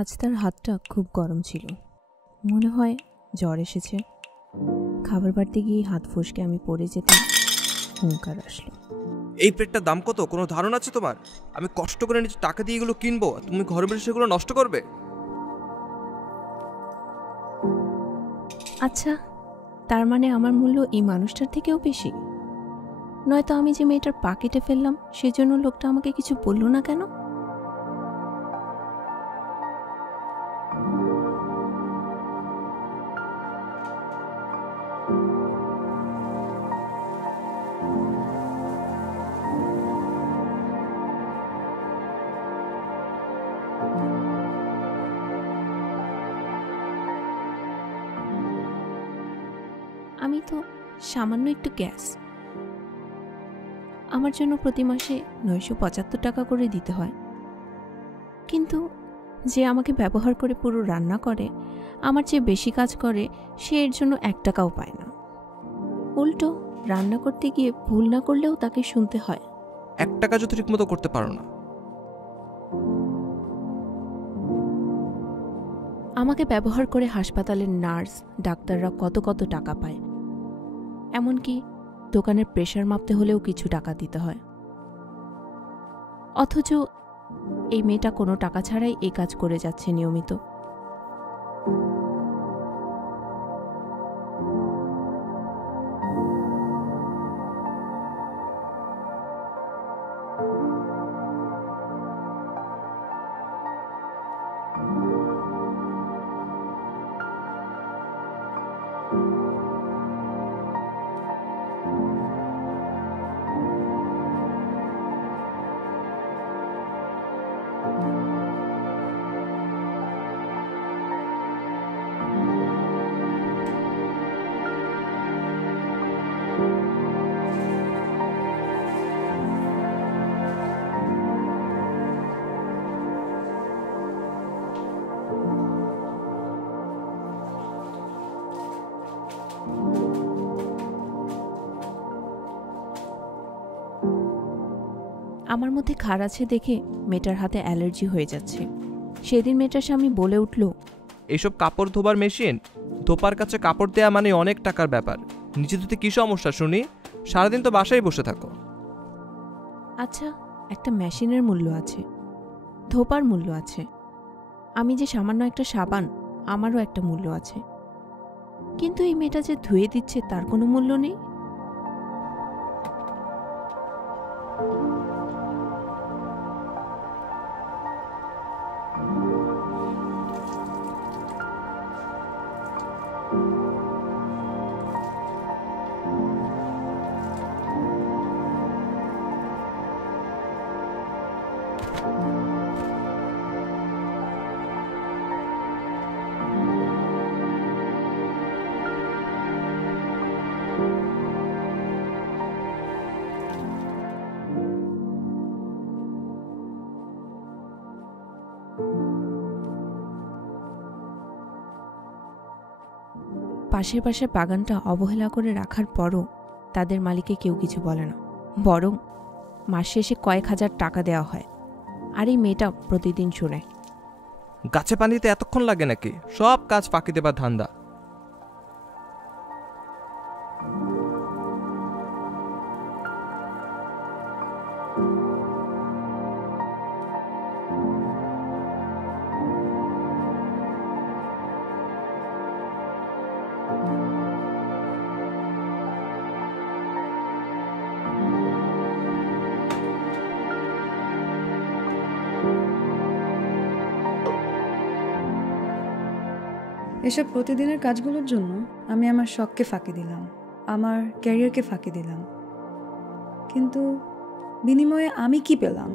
আজ তার হাতটা খুব গরম ছিল, মনে হয় জ্বর এসেছে। খাবার বাড়তে গিয়ে হাত ফসকে আমি পড়ে যেতে হুঙ্কার আসলো। এই প্লেটটার দাম কত কোনো ধারণা আছে তোমার? আমি কষ্ট করে নিজে টাকা দিয়ে এগুলো কিনবো, তুমি ঘরে বসে সেগুলো নষ্ট করবে? আচ্ছা, তার মানে আমার মূল্য এই মানুষটার থেকেও বেশি? নয়তো আমি যে মেয়েটার পাকেটে ফেললাম সেজন্য লোকটা আমাকে কিছু বলল না কেন? আমি তো সামান্য একটু গ্যাস, আমার জন্য প্রতি মাসে 975 টাকা করে দিতে হয়। কিন্তু যে আমাকে ব্যবহার করে পুরো রান্না করে, আমার চেয়ে বেশি কাজ করে, সে এর জন্য 1 টাকাও পায় না। উল্টো রান্না করতে গিয়ে ভুল না করলেও তাকে শুনতে হয়। 1 টাকা যদি ঠিক মতো করতে পারো না। আমাকে ব্যবহার করে হাসপাতালের নার্স ডাক্তাররা কত কত টাকা পায়, এমনকি দোকানের প্রেশার মাপতে হলেও কিছু টাকা দিতে হয়। অথচ এই মেয়েটা কোনো টাকা ছাড়াই এই কাজ করে যাচ্ছে নিয়মিত। আমার মধ্যে খার আছে দেখে মেয়েটার হাতে অ্যালার্জি হয়ে যাচ্ছে। সেদিন মেয়েটার স্বামী বলে উঠল, এইসব কাপড় ধোবার মেশিন, ধোপার কাছে কাপড় দেয়া মানে অনেক টাকার ব্যাপার। নিচে ধুতে কি সমস্যা শুনি? সারাদিন তো বাসায় বসে থাকো। আচ্ছা, একটা মেশিনের মূল্য আছে, ধোপার মূল্য আছে, আমি যে সামান্য একটা সাবান, আমারও একটা মূল্য আছে। কিন্তু এই মেয়েটা যে ধুয়ে দিচ্ছে তার কোনো মূল্য নেই। পাশের পাশের বাগানটা অবহেলা করে রাখার পরও তাদের মালিকে কেউ কিছু বলে না, বরং মাস শেষে কয়েক হাজার টাকা দেওয়া হয়। আর এই মেয়েটা প্রতিদিন শোনে। গাছে পানি দিতে এতক্ষণ লাগে নাকি? সব কাজ ফাঁকি দেবার ধান্দা। এসব প্রতিদিনের কাজগুলোর জন্য আমি আমার শখকে ফাঁকি দিলাম, আমার ক্যারিয়ারকে ফাঁকি দিলাম, কিন্তু বিনিময়ে আমি কি পেলাম?